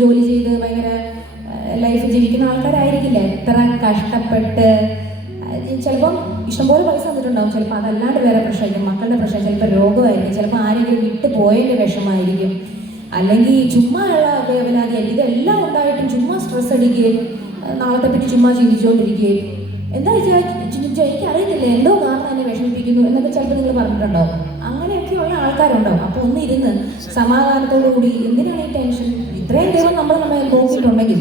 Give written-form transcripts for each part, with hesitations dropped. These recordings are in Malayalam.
ജോലി ചെയ്ത് ഭയങ്കര ലൈഫ് ജീവിക്കുന്ന ആൾക്കാരായിരിക്കില്ല. എത്ര കഷ്ടപ്പെട്ട് ചിലപ്പം ഇഷ്ടംപോലെ പൈസ വന്നിട്ടുണ്ടാവും, ചിലപ്പോൾ അതല്ലാണ്ട് വേറെ പ്രശ്നമായിരിക്കും, മക്കളുടെ പ്രശ്നം, ചിലപ്പോൾ രോഗമായിരിക്കും, ചിലപ്പോൾ ആരെങ്കിലും വിട്ടു പോയതിൻ്റെ വിഷമമായിരിക്കും, അല്ലെങ്കിൽ ചുമ്മാ ഉള്ള വേവനാദിയായിരിക്കും. ഇതെല്ലാം ഉണ്ടായിട്ടും ചുമ്മാ സ്ട്രെസ് അടിക്കുകയും നാളത്തെ പറ്റി ചുമ്മാ ചിന്തിച്ചുകൊണ്ടിരിക്കുകയും എന്താ ചോദിച്ചാൽ എനിക്കറിയത്തില്ല എന്തോ കാരണം എന്നെ വിഷമിപ്പിക്കുന്നു എന്നൊക്കെ ചിലപ്പോൾ നിങ്ങൾ പറഞ്ഞിട്ടുണ്ടോ. അങ്ങനെയൊക്കെയുള്ള ആൾക്കാരുണ്ടാവും. അപ്പോൾ ഒന്ന് ഇരുന്ന് സമാധാനത്തോടു കൂടി എന്തിനാണ് ഈ ടെൻഷൻ, ഇത്രയും ദൈവം നമ്മെ നോക്കിയിട്ടുണ്ടെങ്കിൽ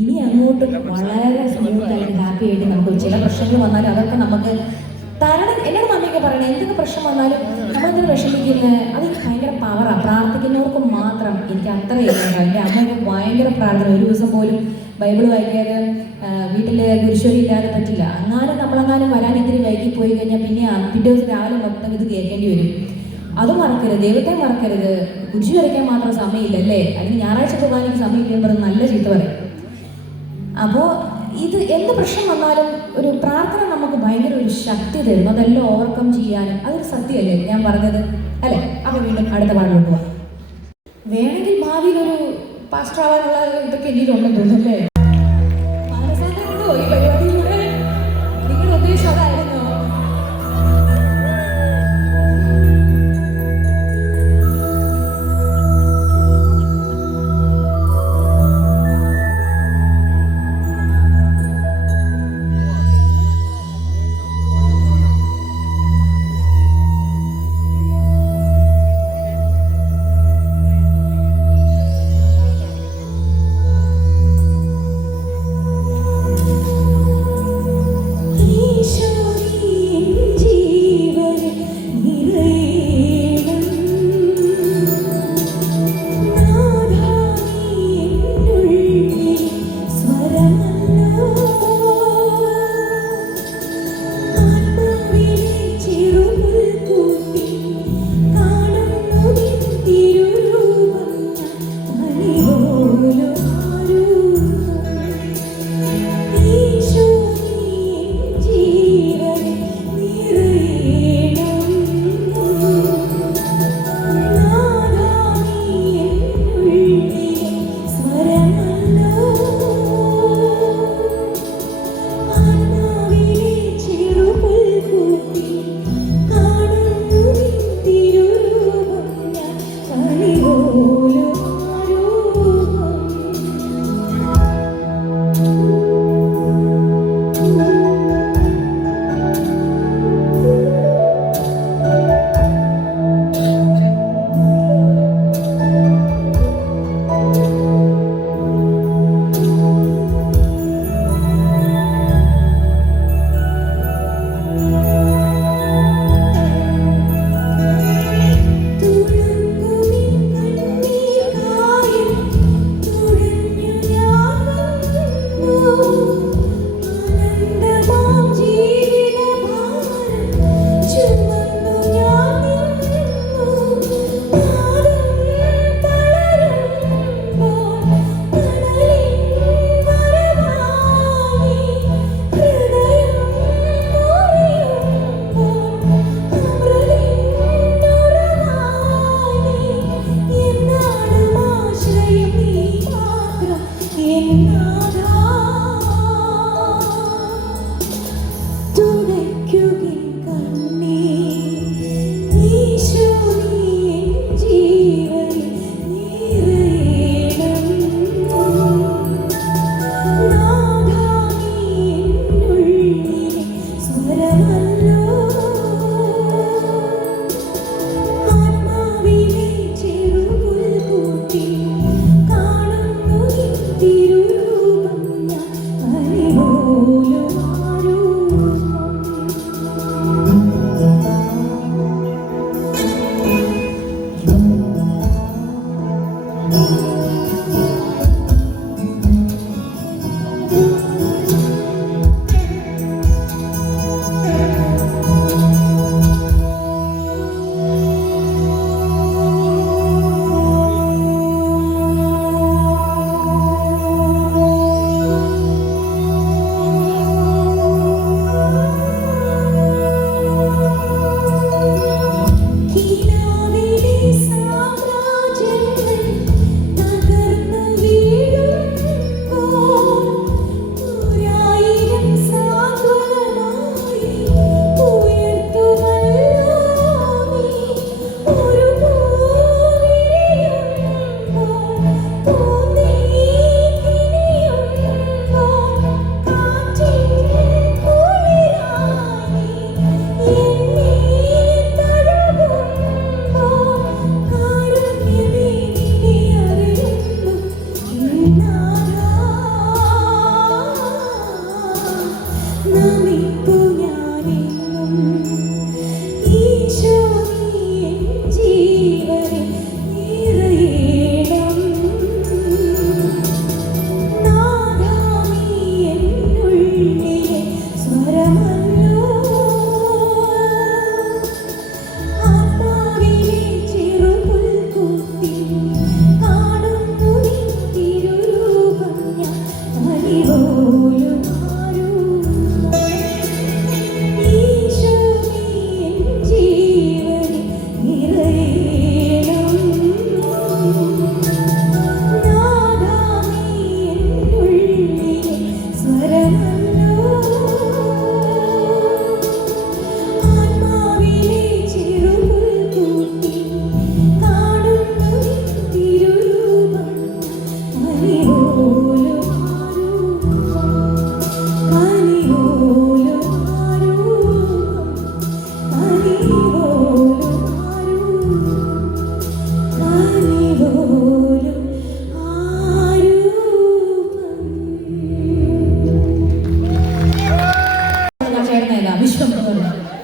ഇനി അങ്ങോട്ടും വളരെ സ്മൂത്തായിട്ട് ഹാപ്പി ആയിട്ട് നമുക്ക് ചില പ്രശ്നങ്ങൾ വന്നാലും അതൊക്കെ നമുക്ക് തരണം. എന്നോട് മമ്മിയൊക്കെ പറയണേ എന്തൊക്കെ പ്രശ്നം വന്നാലും നമ്മളെന്തിനു വിഷമിക്കുന്നത്, അതെനിക്ക് ഭയങ്കര പവറാണ്. പ്രാർത്ഥിക്കുന്നവർക്ക് മാത്രം എനിക്ക് അത്രയില്ല. എൻ്റെ അമ്മയൊക്കെ ഭയങ്കര പ്രാർത്ഥന, ഒരു ദിവസം പോലും ബൈബിൾ വായിക്കാതെ വീട്ടിൽ ഗുരുശ്വരി ഇല്ലാതെ പറ്റില്ല. നമ്മളെങ്ങാനും വരാൻ ഇത്തിരി വൈകി പോയി കഴിഞ്ഞാൽ പിന്നെ പിറ്റേ ദിവസം രാവിലെ മൊത്തം ഇത് കേൾക്കേണ്ടി വരും. അത് മറക്കരുത്, ദൈവത്തെ മറക്കരുത്. കുരിശ് വരയ്ക്കാൻ മാത്രം സമയമില്ലല്ലേ, അല്ലെങ്കിൽ ഞായറാഴ്ച പോകാൻ എനിക്ക് സമയമില്ലെന്ന് പറഞ്ഞ് നല്ല ചീത്ത പറയും. അപ്പോൾ ഇത് എന്ത് പ്രശ്നം വന്നാലും ഒരു പ്രാർത്ഥന നമുക്ക് ഭയങ്കര ഒരു ശക്തി തരും, അതെല്ലാം ഓവർകം ചെയ്യാനും. അതൊരു സത്യമല്ലേ ഞാൻ പറഞ്ഞത്, അല്ലേ? അപ്പോൾ വീണ്ടും അടുത്ത പാടിലോട്ട് പോവാം. വേണമെങ്കിൽ ഭാവിയിൽ ഒരു പാസ്റ്റർ ആവാനുള്ള ഇതൊക്കെ എനിക്കുണ്ടെന്ന് തോന്നുന്നല്ലേ? മാനസാന്തരമുണ്ടോ ഈ പരിപാടിയിലൂടെ? നിങ്ങളുടെ ഉദ്ദേശം അതായിരുന്നോ?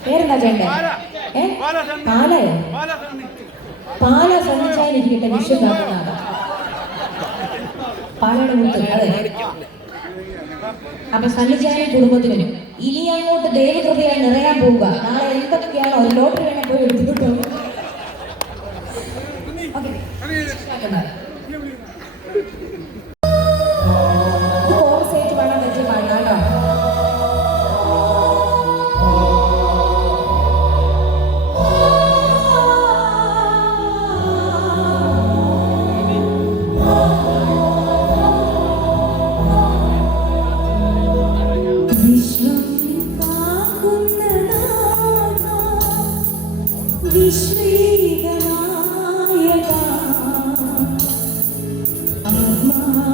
പേരെന്താ ചേട്ടൻ? പാലയോ? പാല സന്നിച്ചായിരിക്കട്ടെ വിശ്വനാഥനാഥ. പാലയുടെ മുത്ത് അതെ. അപ്പൊ സന്നിച്ചായ കുടുംബത്തിനും ഇനി അങ്ങോട്ട് ദൈവകൃപയാൽ നിറയാൻ പോവുക. നാളെ എന്തൊക്കെയാണോ ഒരു ലോട്ടറി വേണേ പോയി എടുത്തിട്ട് വേണം പറ്റി പാടാട്ടോ. വിശ്വനായക ആത്മാ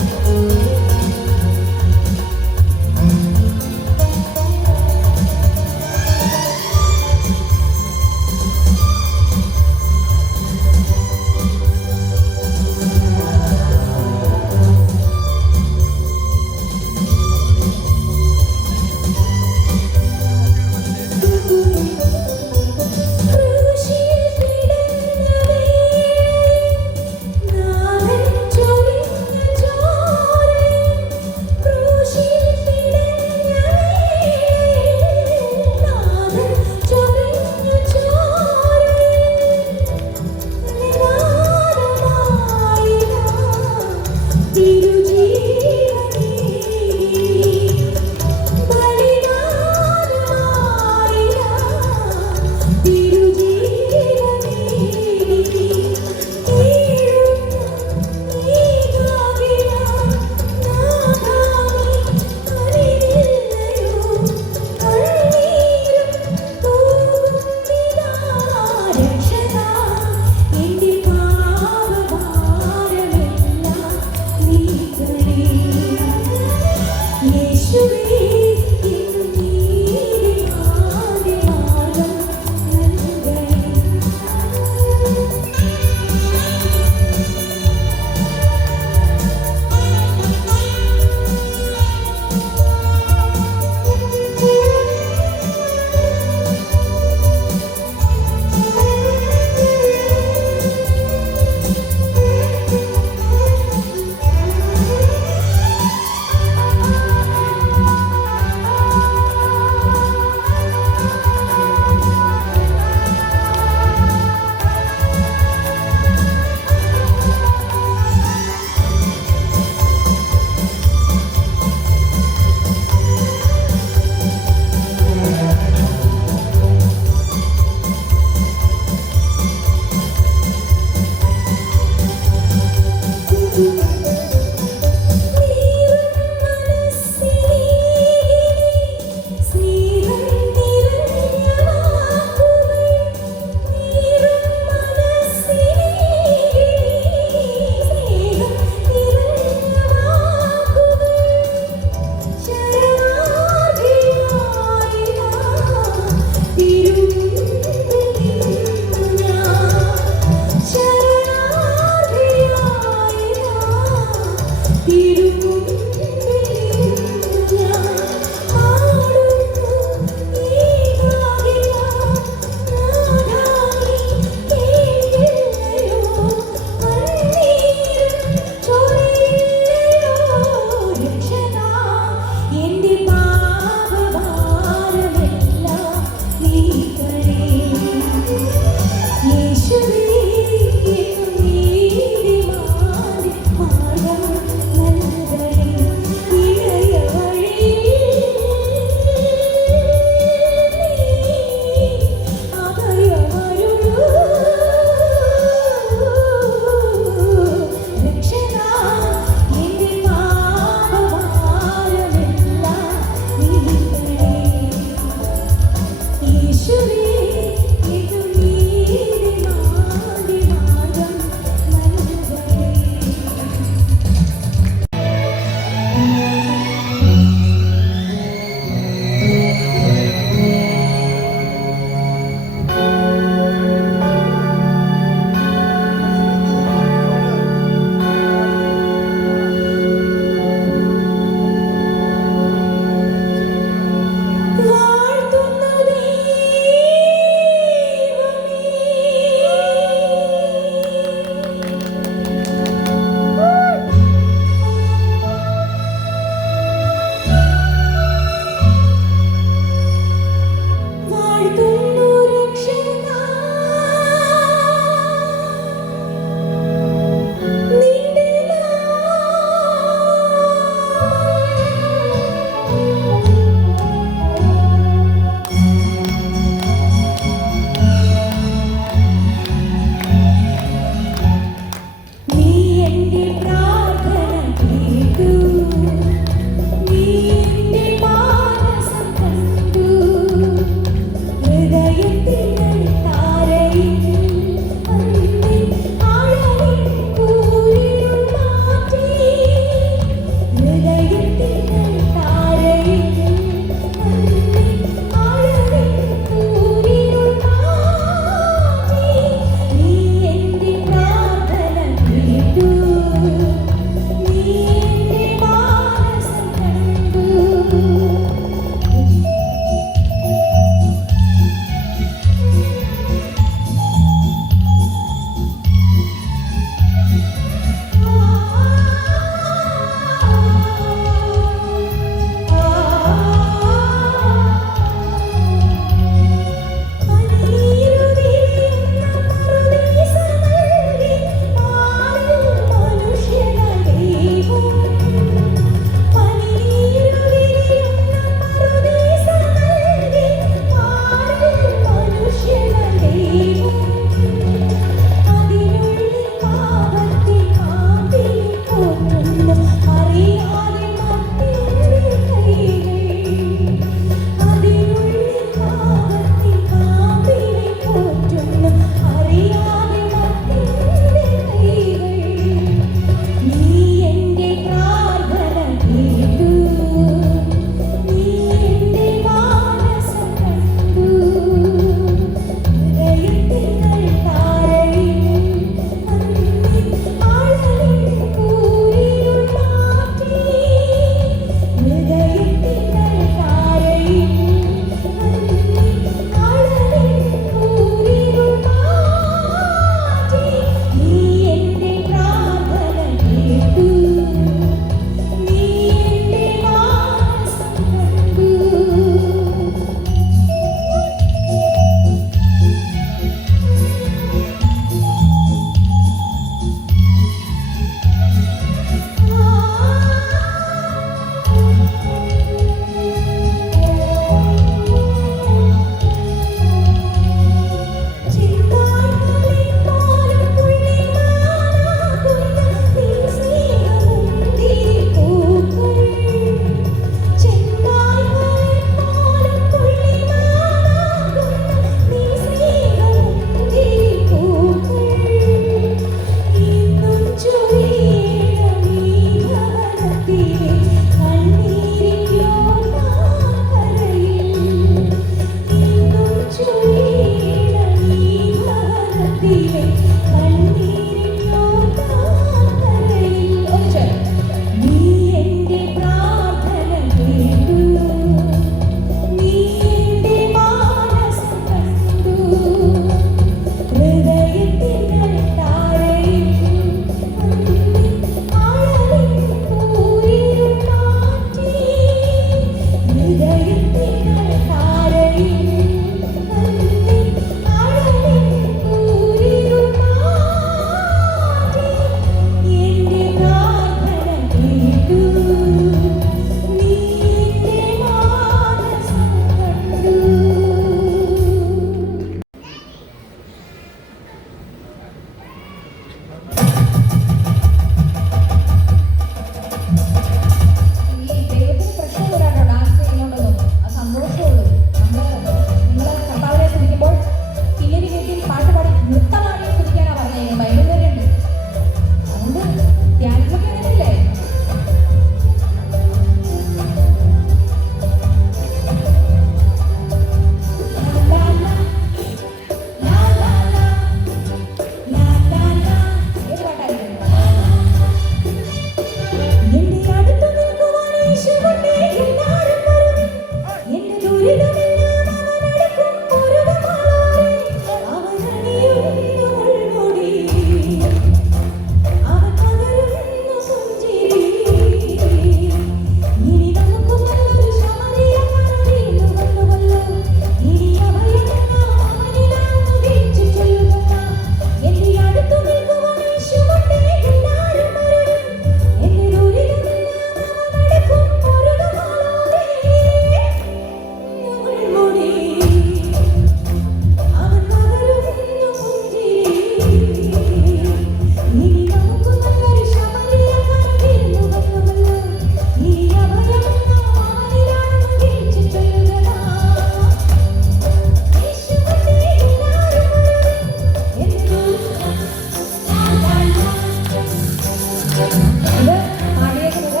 ഇത് പാടിയേക്കുന്നത്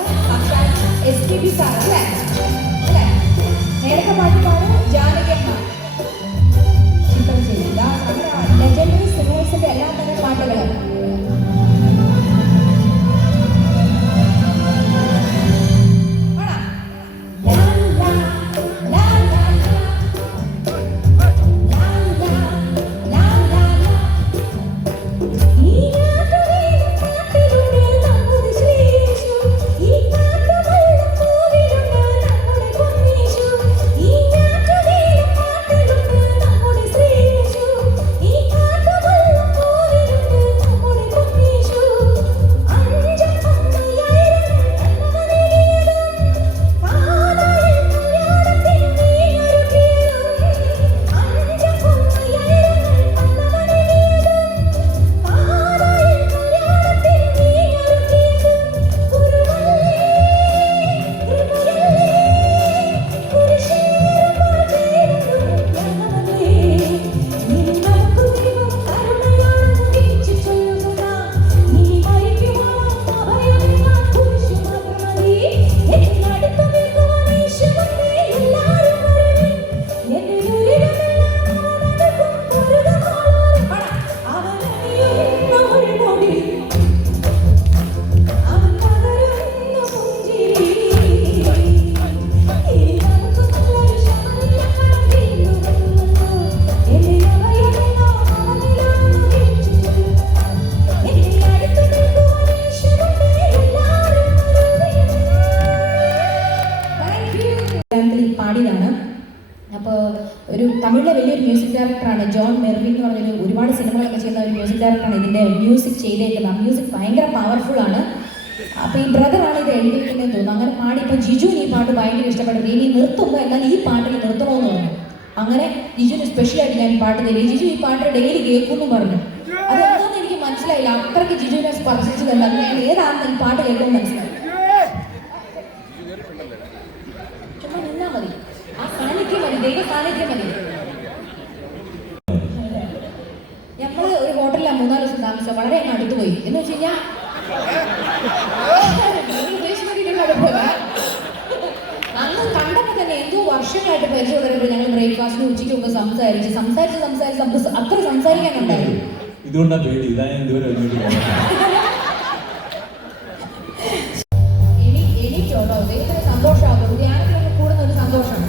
SPB സാർ അല്ലേ? അല്ലേ? നേരത്തെ പാട്ട് ജാനകിയമ്മ ചിത്രം ചെയ്തില്ല. അങ്ങനെ ലെജൻഡറി സിംഗേഴ്സിന്റെ എല്ലാ തന്നെ പാട്ടുകളും പാടിയതാണ്. അപ്പോൾ ഒരു തമിഴിലെ വലിയൊരു മ്യൂസിക് ഡയറക്ടറാണ് ജോൺ മെർവിൻ എന്ന് പറഞ്ഞൊരു ഒരുപാട് സിനിമകളൊക്കെ ചെയ്യുന്ന ഒരു മ്യൂസിക് ഡയറക്ടറാണ് ഇതിൻ്റെ മ്യൂസിക് ചെയ്തേക്കുന്നത്. ആ മ്യൂസിക് ഭയങ്കര പവർഫുൾ ആണ്. അപ്പോൾ ഈ ബ്രദറാണ് ഇത് എഴുതിയിരിക്കുന്നതെന്ന് തോന്നുന്നു. അങ്ങനെ പാടി ഇപ്പോൾ ജിജുവിന് ഈ പാട്ട് ഭയങ്കര ഇഷ്ടപ്പെട്ടു. ഇനി നിർത്തുമ്പോൾ എന്നാൽ ഈ പാട്ടിൽ നിർത്തണമെന്ന് പറഞ്ഞു. അങ്ങനെ ജിജുവിന് സ്പെഷ്യലായിട്ട് ഞാൻ പാട്ട് തരും. ജിജു ഈ പാട്ട് ഡെയിലി കേൾക്കുമെന്നും പറഞ്ഞു. അതെന്താണെന്ന് എനിക്ക് മനസ്സിലായില്ല. അത്രയ്ക്ക് ജിജുവിനെ സ്പർശിച്ചതല്ല. ഞാൻ ഏതാണെന്ന് ഈ പാട്ട് കേൾക്കുമ്പോൾ മനസ്സിലായി. ചുമ്മാ നിന്നാ മതി, ആ സാന്നിധ്യം മതി, ദൈവ സാന്നിധ്യം മതി. ഞങ്ങൾ ഒരു ഹോട്ടലിലാണ് 3-4 ദിവസം താമസിച്ചത്. വളരെ അങ്ങ് അടുത്തുപോയി. എന്ന് വെച്ച് കഴിഞ്ഞാൽ അന്ന് കണ്ടപ്പോൾ തന്നെ എന്തോ വർഷങ്ങളായിട്ട് പരിചയമുള്ളവരപ്പോൾ ഞങ്ങൾ ബ്രേക്ക്ഫാസ്റ്റിന് ഉച്ചയ്ക്ക് മുമ്പ് സംസാരിച്ച് അത്ര സംസാരിക്കാനുണ്ടായിരുന്നു. ഇതുകൊണ്ടാണ് പേടി. ഇതാ ഞാൻ ഇതുവരെ എണീറ്റോട്ടോ, ദൈവത്തിന് സന്തോഷമാകും. ധ്യാനത്തിനൊക്കെ കൂടുന്ന ഒരു സന്തോഷം.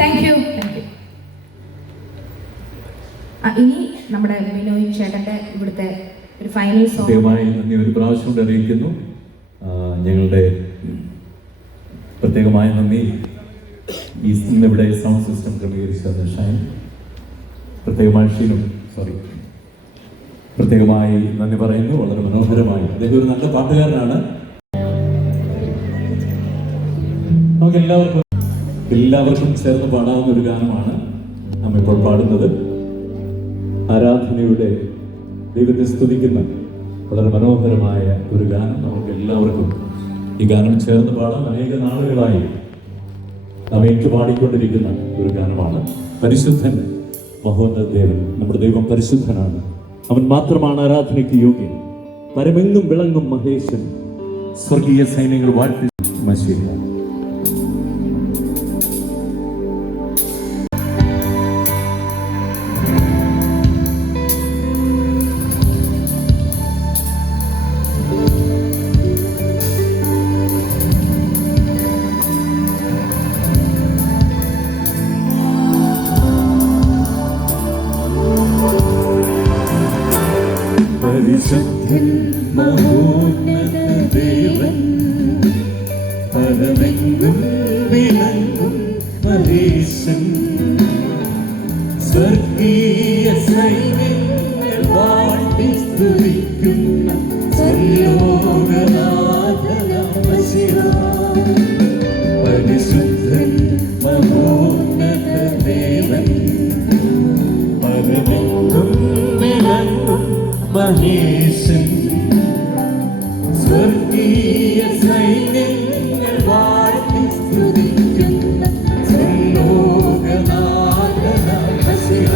Thank you. ഇനി നമ്മുടെ ബിനോയ് ചേട്ടന്റെ ഇവിടുത്തെ ഒരു ഫൈനൽ സോങ്. പ്രത്യേകമായി നന്ദി ഒരു പ്രാവശ്യം കൊണ്ട് അറിയിക്കുന്നു. ഞങ്ങളുടെ പ്രത്യേകമായ നന്ദി ഇന്നിവിടെ സൗണ്ട് സിസ്റ്റം ക്രമീകരിച്ച ഷൈൻ, പ്രത്യേകമായി ഷീനും പ്രത്യേകമായി നന്ദി പറയുന്നു. വളരെ മനോഹരമായി, അദ്ദേഹം ഒരു നല്ല പാട്ടുകാരനാണ്. നമുക്ക് എല്ലാവർക്കും ചേർന്ന് പാടാവുന്ന ഒരു ഗാനമാണ് നാം ഇപ്പോൾ പാടുന്നത്. ആരാധനയുടെ ദൈവത്തെ സ്തുതിക്കുന്ന വളരെ മനോഹരമായ ഒരു ഗാനം. നമുക്ക് എല്ലാവർക്കും ഈ ഗാനം ചേർന്ന് പാടാൻ അനേക നാളുകളായി നാം ഏറ്റുപാടിക്കൊണ്ടിരിക്കുന്ന ഒരു ഗാനമാണ്. പരിശുദ്ധൻ മഹോന്നത ദേവൻ, നമ്മുടെ ദൈവം പരിശുദ്ധനാണ്. അവൻ മാത്രമാണ് ആരാധനയ്ക്ക് യോഗ്യൻ. പരമെങ്ങും വിളങ്ങും മഹേശൻ, സ്വർഗീയ സൈന്യങ്ങൾ വാഴ്ത്തി മശീഹ. പരിശുദ്ധൻ മഹോന്നത ദേവൻ, പരമെങ്ങും വിളങ്ങും മഹേശൻ, സ്വർഗീയ സൈന്യങ്ങൾ വാഴ്ത്തി സ്തുതിക്കുന്ന സർവ്വലോകനാഥനാം മശീഹ. പരിശുദ്ധൻ മഹോന്നത ദേവൻ, പരമെങ്ങും വിളങ്ങും മഹേശൻ, സ്വർഗീയ സൈന്യങ്ങൾ വാഴ്ത്തി സ്തുതിക്കുന്ന സർവ്വലോകനാഥനാം മശീഹ.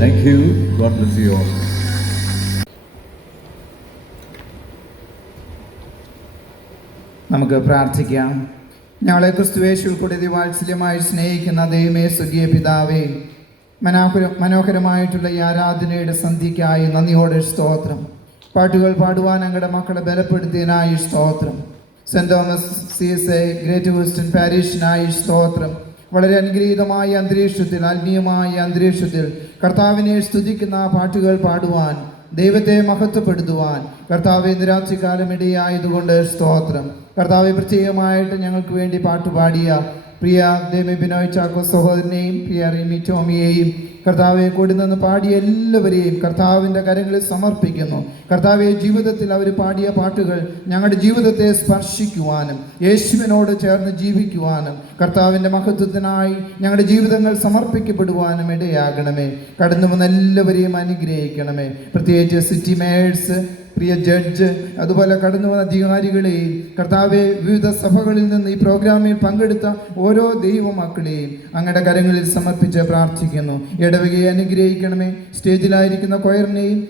Thank you. God bless you all. നമുക്ക് പ്രാർത്ഥിക്കാം. ഞങ്ങളെ ക്രിസ്തുയേശുവിൽ കൂടി വാത്സല്യമായി സ്നേഹിക്കുന്ന ദൈവമേ, സ്വർഗീയ പിതാവേ, മനോഹരമായിട്ടുള്ള ഈ ആരാധനയുടെ സന്ധ്യയ്ക്കായി നന്ദിയോടെ സ്തോത്രം. പാട്ടുകൾ പാടുവാൻ ഞങ്ങളുടെ മക്കളെ ബലപ്പെടുത്തിയതിനായി സ്തോത്രം. Saint Thomas CSA great Houston പാരീഷിനായി സ്തോത്രം. വളരെ അനുഗ്രഹീതമായ അന്തരീക്ഷത്തിൽ, ആത്മീയമായ അന്തരീക്ഷത്തിൽ കർത്താവിനെ സ്തുതിക്കുന്ന പാട്ടുകൾ പാടുവാൻ, ദൈവത്തെ മഹത്വപ്പെടുത്തുവാൻ കർത്താവെ നിരാത്രികാലം ഇടയായതുകൊണ്ട് സ്തോത്രം. കർത്താവെ, പ്രത്യേകമായിട്ട് ഞങ്ങൾക്ക് വേണ്ടി പാട്ടുപാടിയ പ്രിയ ദേമി ബിനോയ് ചാക്കോ സഹോദരനെയും പ്രിയ റിമി ടോമിയെയും കർത്താവെ കൂടി നിന്ന് പാടിയ എല്ലാവരെയും കർത്താവിൻ്റെ കരങ്ങളിൽ സമർപ്പിക്കുന്നു. കർത്താവെ, ജീവിതത്തിൽ അവർ പാടിയ പാട്ടുകൾ ഞങ്ങളുടെ ജീവിതത്തെ സ്പർശിക്കുവാനും യേശുവിനോട് ചേർന്ന് ജീവിക്കുവാനും കർത്താവിൻ്റെ മഹത്വത്തിനായി ഞങ്ങളുടെ ജീവിതങ്ങൾ സമർപ്പിക്കപ്പെടുവാനും ഇടയാകണമേ. കടന്നു വന്ന എല്ലാവരെയും അനുഗ്രഹിക്കണമേ. പ്രത്യേകിച്ച് സിറ്റി മേയേഴ്സ്, പ്രിയ ജഡ്ജ്, അതുപോലെ കടന്നു വന്ന അധികാരികളെയും കർത്താവെ, വിവിധ സഭകളിൽ നിന്ന് ഈ പ്രോഗ്രാമിൽ പങ്കെടുത്ത ഓരോ ദൈവമക്കളെയും അങ്ങയുടെ കരങ്ങളിൽ സമർപ്പിച്ച് പ്രാർത്ഥിക്കുന്നു. ഇടവകയെ അനുഗ്രഹിക്കണമേ. സ്റ്റേജിലായിരിക്കുന്ന കൊയറിനെയും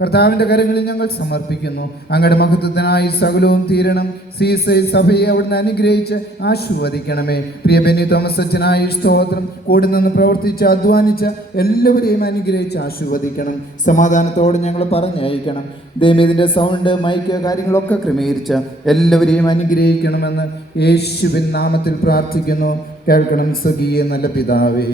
കർത്താവിൻ്റെ കരങ്ങളിൽ ഞങ്ങൾ സമർപ്പിക്കുന്നു. അങ്ങയുടെ മഹത്വത്തിനായി സകലവും തീരണം. CSA സഭയെ അവിടുന്ന് അനുഗ്രഹിച്ച് ആശീർവദിക്കണമേ. പ്രിയ ബെന്നി തോമസ് അച്ഛനായി സ്തോത്രം. കൂടി നിന്ന് പ്രവർത്തിച്ച് അധ്വാനിച്ച എല്ലാവരെയും അനുഗ്രഹിച്ച് ആശീർവദിക്കണം. സമാധാനത്തോടെ ഞങ്ങൾ പറഞ്ഞയക്കണം. ദൈവത്തിൻ്റെ സൗണ്ട്, മൈക്ക്, കാര്യങ്ങളൊക്കെ ക്രമീകരിച്ച എല്ലാവരെയും അനുഗ്രഹിക്കണമെന്ന് യേശുവിൻ നാമത്തിൽ പ്രാർത്ഥിക്കുന്നു. കേൾക്കണം സ്വർഗീയ നല്ല പിതാവേ.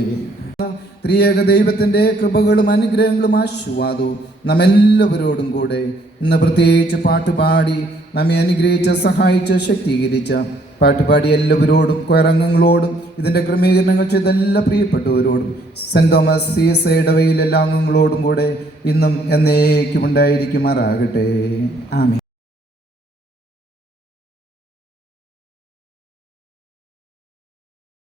ത്രിയേക ദൈവത്തിൻ്റെ കൃപകളും അനുഗ്രഹങ്ങളും ആശീർവാദവും നമ്മെല്ലാവരോടും കൂടെ ഇന്ന് പ്രത്യേകിച്ച് പാട്ടുപാടി നമ്മെ അനുഗ്രഹിച്ച് സഹായിച്ച് ശക്തീകരിച്ച പാട്ടുപാടി എല്ലാവരോടും, കൊയറംഗങ്ങളോടും, ഇതിൻ്റെ ക്രമീകരണങ്ങൾ ചെയ്ത എല്ലാ പ്രിയപ്പെട്ടവരോടും, സെൻറ് തോമസ് CSA ഇടവകയിലെ എല്ലാ അംഗങ്ങളോടും കൂടെ ഇന്നും എന്നേക്കും ഉണ്ടായിരിക്കുമാറാകട്ടെ. ആമേൻ.